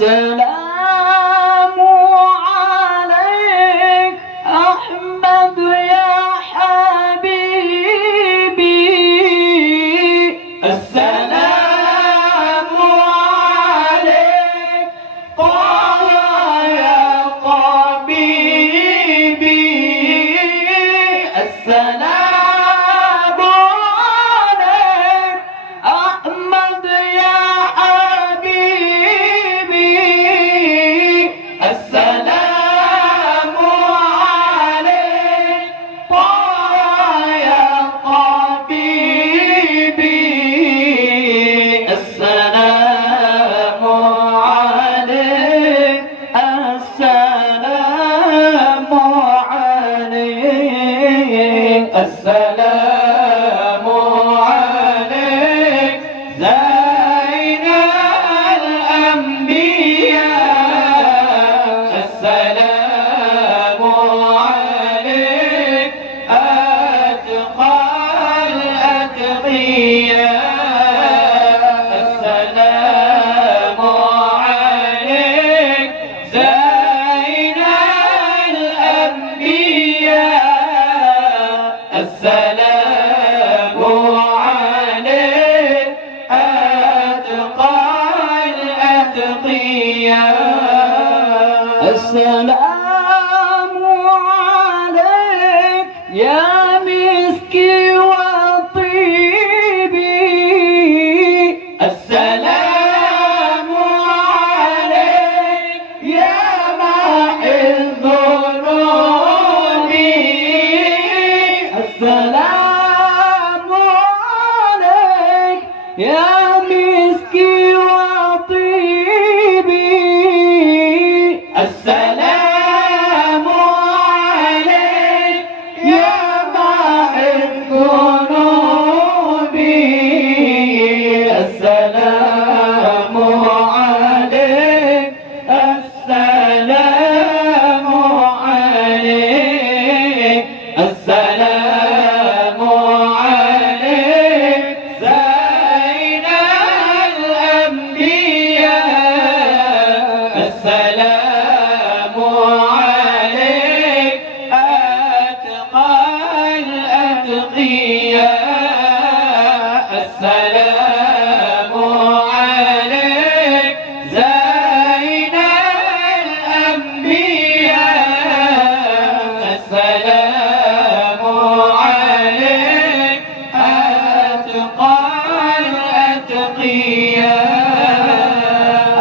السلام عليك أحمد يا حبيبي. السلام عليك طه يا طبيبي. السلام عليك أحمد يا حبيبي. السلام عليك طه يا طبيبي. السلام عليك السلام عليك السلام عليك زين الأنبياء. السلام عليك أتقى الأتقياء. السلام عليك زين الأنبياء. السلام عليك أتقى الأتقياء. السلام عليك يا مسكي وطيبي. السلام عليك يا محي الذنوب. السلام عليك يا مسكي وطيبي. السلام عليك يا محي الذنوب. السلام عليك السلام عليك السلام عليك زين الأنبياء. السلام عليك أتقى الأتقياء. السلام عليك زين الأنبياء. السلام عليك أتقى الأتقياء.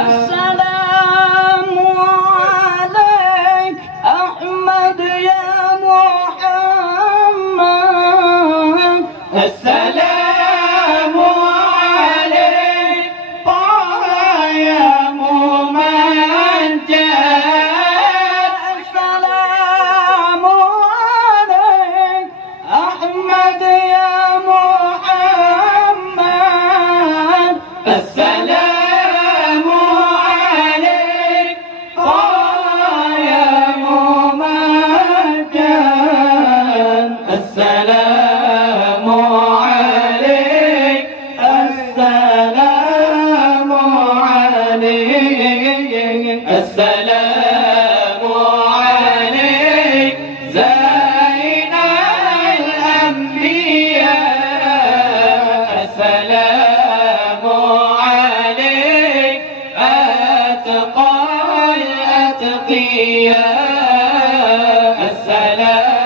السلام عليك أحمد يا محمد. السلام عليك طه يا ممجد. السلام عليك أحمد يا محمد. السلام عليك طه يا ممجد. السلام عليك السلام عليك السلام عليك زين الأنبياء. السلام عليك أتقى الأتقياء. السلام